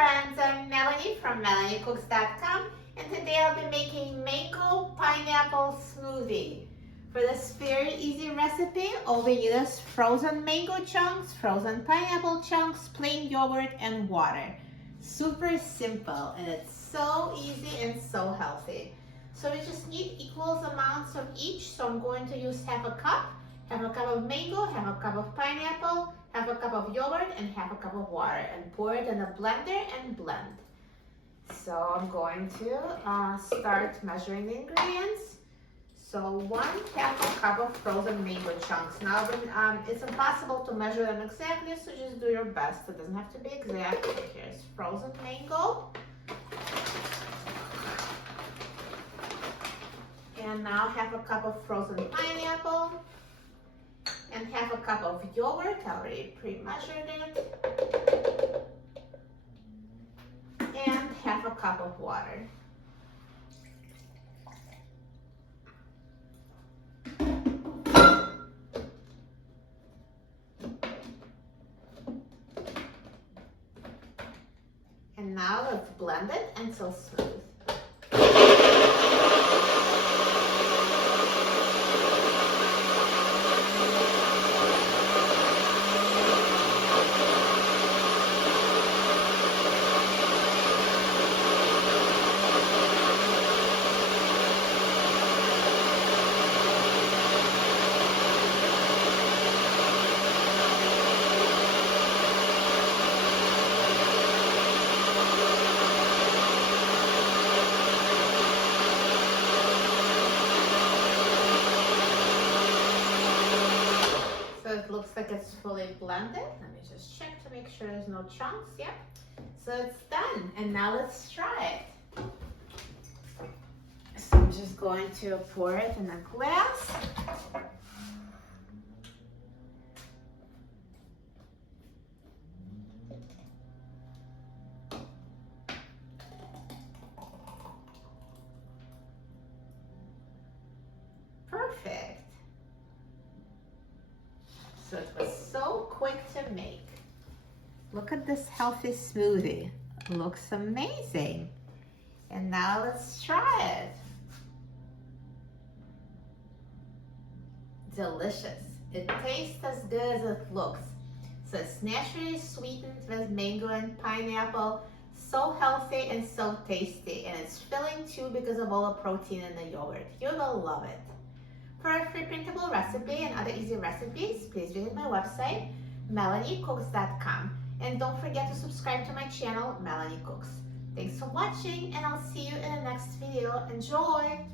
friends, I'm Melanie from MelanieCooks.com, and today I'll be making mango pineapple smoothie. For this very easy recipe, all we need is frozen mango chunks, frozen pineapple chunks, plain yogurt, and water. Super simple, and it's so easy and so healthy. So we just need equal amounts of each, so I'm going to use half a cup of mango, half a cup of pineapple, half a cup of yogurt, and half a cup of water, and pour it in a blender and blend. So I'm going to start measuring the ingredients. So 1/2 cup of frozen mango chunks. Now it's impossible to measure them exactly, so just do your best. It doesn't have to be exact. So here's frozen mango. And now half a cup of frozen pineapple. And half a cup of yogurt, I already pre-measured it. And half a cup of water. And now let's blend it until smooth. So it looks like it's fully blended. Let me just check to make sure there's no chunks. Yep. So it's done. And now let's try it. So I'm just going to pour it in a glass. Perfect. So it was so quick to make. Look at this healthy smoothie. It looks amazing. And now let's try it. Delicious. It tastes as good as it looks. So it's naturally sweetened with mango and pineapple. So healthy and so tasty. And it's filling too because of all the protein in the yogurt. You will love it. For a free printable recipe and other easy recipes, please visit my website, MelanieCooks.com. And don't forget to subscribe to my channel, Melanie Cooks. Thanks for watching, and I'll see you in the next video. Enjoy!